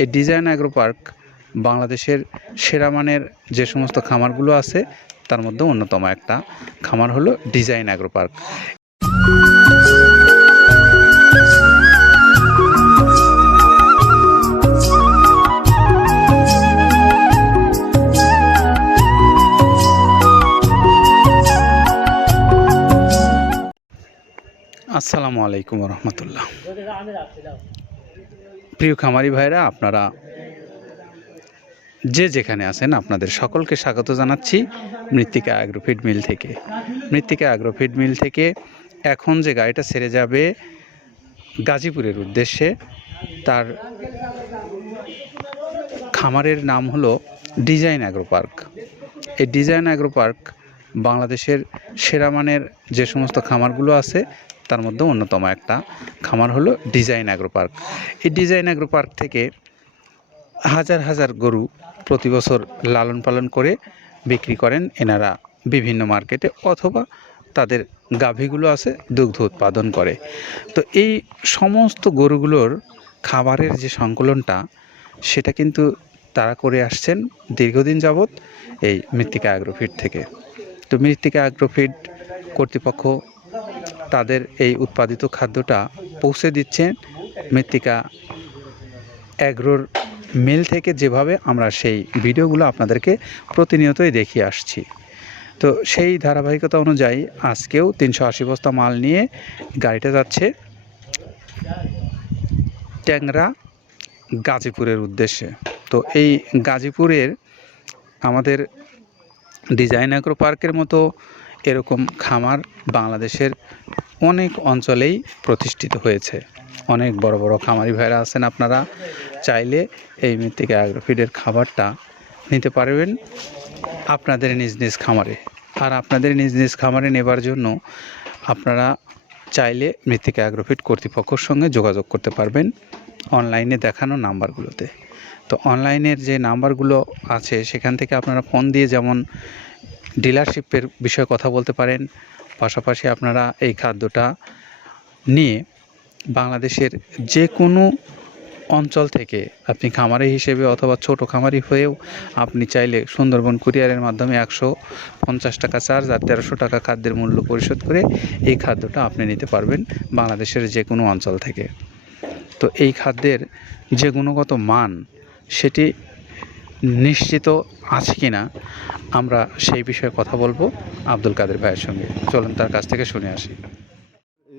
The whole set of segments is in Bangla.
এই ডিজাইন অ্যাগ্রো পার্ক বাংলাদেশের সেরা মানের যে সমস্ত খামারগুলো আছে, তার মধ্যে অন্যতম একটা খামার হলো ডিজাইন অ্যাগ্রো পার্ক আসসালামু আলাইকুম রহমতুল্লাহ। প্রিয় খামারি ভাইরা, আপনারা যে যেখানে আছেন আপনাদের সকলকে স্বাগত জানাচ্ছি মৃত্তিকা অ্যাগ্রোফিড মিল থেকে। মৃত্তিকা অ্যাগ্রোফিড মিল থেকে এখন যে গাড়িটা ছেড়ে যাবে গাজীপুরের উদ্দেশ্যে, তার খামারের নাম হলো ডিজাইন অ্যাগ্রো পার্ক এই ডিজাইন অ্যাগ্রো পার্ক বাংলাদেশের সেরা মানের যে সমস্ত খামারগুলো আছে তার মধ্যে অন্যতম একটা খামার হলো ডিজাইন অ্যাগ্রো পার্ক। এই ডিজাইন অ্যাগ্রো পার্ক থেকে হাজার হাজার গরু প্রতি বছর লালন পালন করে বিক্রি করেন এনারা বিভিন্ন মার্কেটে অথবা তাদের গাভীগুলো আছে দুগ্ধ উৎপাদন করে। তো এই সমস্ত গরুগুলোর খাবারের যে সংকলনটা, সেটা কিন্তু তারা করে আসছেন দীর্ঘদিন যাবৎ এই মৃত্তিকা অ্যাগ্রোফিড থেকে। তো মৃত্তিকা অ্যাগ্রোফিড কর্তৃপক্ষ তাদের এই উৎপাদিত খাদ্যটা পৌঁছে দিচ্ছেন মৃত্তিকা অ্যাগ্রোর মিল থেকে যেভাবে আমরা সেই ভিডিওগুলো আপনাদেরকে প্রতিনিয়তই দেখিয়ে আসছি। তো সেই ধারাবাহিকতা অনুযায়ী আজকেও তিনশো আশি বস্তা মাল নিয়ে গাড়িটা যাচ্ছে ট্যাংরা গাজীপুরের উদ্দেশ্যে। তো এই গাজীপুরের আমাদের ডিজাইন অ্যাগ্রো পার্কের মতো এরকম খামার বাংলাদেশের অনেক অঞ্চলেই প্রতিষ্ঠিত হয়েছে। অনেক বড় বড় খামারি ভাইরা আছেন আপনারা। চাইলে এই মৃত্তিকা অ্যাগ্রোফিডের খাবারটা নিতে পারবেন আপনাদের নিজ নিজ খামারে। আর আপনাদের নিজ নিজ খামারে নেবার জন্য আপনারা চাইলে মৃত্তিকা অ্যাগ্রোফিড কর্তৃপক্ষের সঙ্গে যোগাযোগ করতে পারবেন অনলাইনে দেখানো নাম্বারগুলোতে। তো অনলাইনের যে নাম্বারগুলো আছে, সেখান থেকে আপনারা ফোন দিয়ে যেমন ডিলারশিপের বিষয়ে কথা বলতে পারেন, পাশাপাশি আপনারা এই খাদ্যটা নিয়ে বাংলাদেশের যে কোনো অঞ্চল থেকে আপনি খামারি হিসেবে অথবা ছোট খামারি হয়েও আপনি চাইলে সুন্দরবন কুরিয়ারের মাধ্যমে একশো পঞ্চাশ টাকা চার্জ আর তেরোশো টাকা খাদ্যের মূল্য পরিশোধ করে এই খাদ্যটা আপনি নিতে পারবেন বাংলাদেশের যে কোনো অঞ্চল থেকে। তো এই খাদ্যের যে গুণগত মান, সেটি নিশ্চিত আছে কি না আমরা সেই বিষয়ে কথা বলব আব্দুল কাদের ভাইয়ের সঙ্গে। চলুন তার কাছ থেকে শুনে আসি।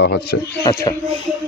দেওয়া হচ্ছে। আচ্ছা।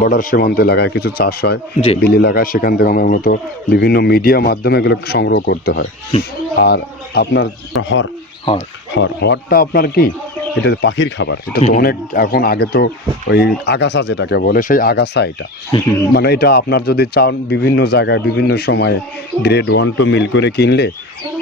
বর্ডার সীমান্ত এলাকায় কিছু চাষ হয় জি। বিল এলাকায় সেখান থেকে আমরা মূলত বিভিন্ন মিডিয়া মাধ্যমে এগুলো সংগ্রহ করতে হয়। আর আপনার হর হর। হর হরটা আপনার কি? এটা পাখির খাবার এটা তো অনেক এখন আগে তো ওই আগাছা যেটাকে বলে সেই আগাছা এটা। মানে এটা আপনার যদি চান বিভিন্ন জায়গায় বিভিন্ন সময়ে গ্রেড ওয়ান টু মিল করে কিনলে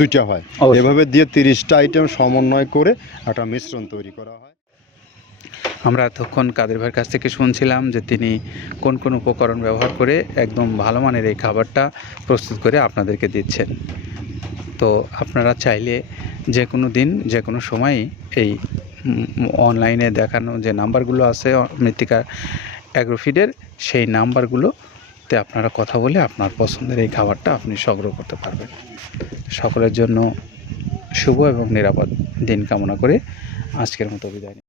দুইটা হয়। এভাবে দিয়ে তিরিশটা আইটেম সমন্বয় করে একটা মিশ্রণ তৈরি করা হয়। আমরা এতক্ষণ কাদের ভাইয়ের কাছ থেকে শুনছিলাম যে তিনি কোন কোন উপকরণ ব্যবহার করে একদম ভালো মানের এই খাবারটা প্রস্তুত করে আপনাদেরকে দিচ্ছেন। তো আপনারা চাইলে যে কোনো দিন যে কোনো সময়ই এই অনলাইনে দেখানো যে নাম্বারগুলো আছে মৃত্তিকা অ্যাগ্রোফিডের সেই নাম্বারগুলোতে আপনারা কথা বলে আপনার পছন্দের এই খাবারটা আপনি সংগ্রহ করতে পারবেন সকলের জন্য শুভ এবং নিরাপদ দিন কামনা করে আজকের মতো বিদায়।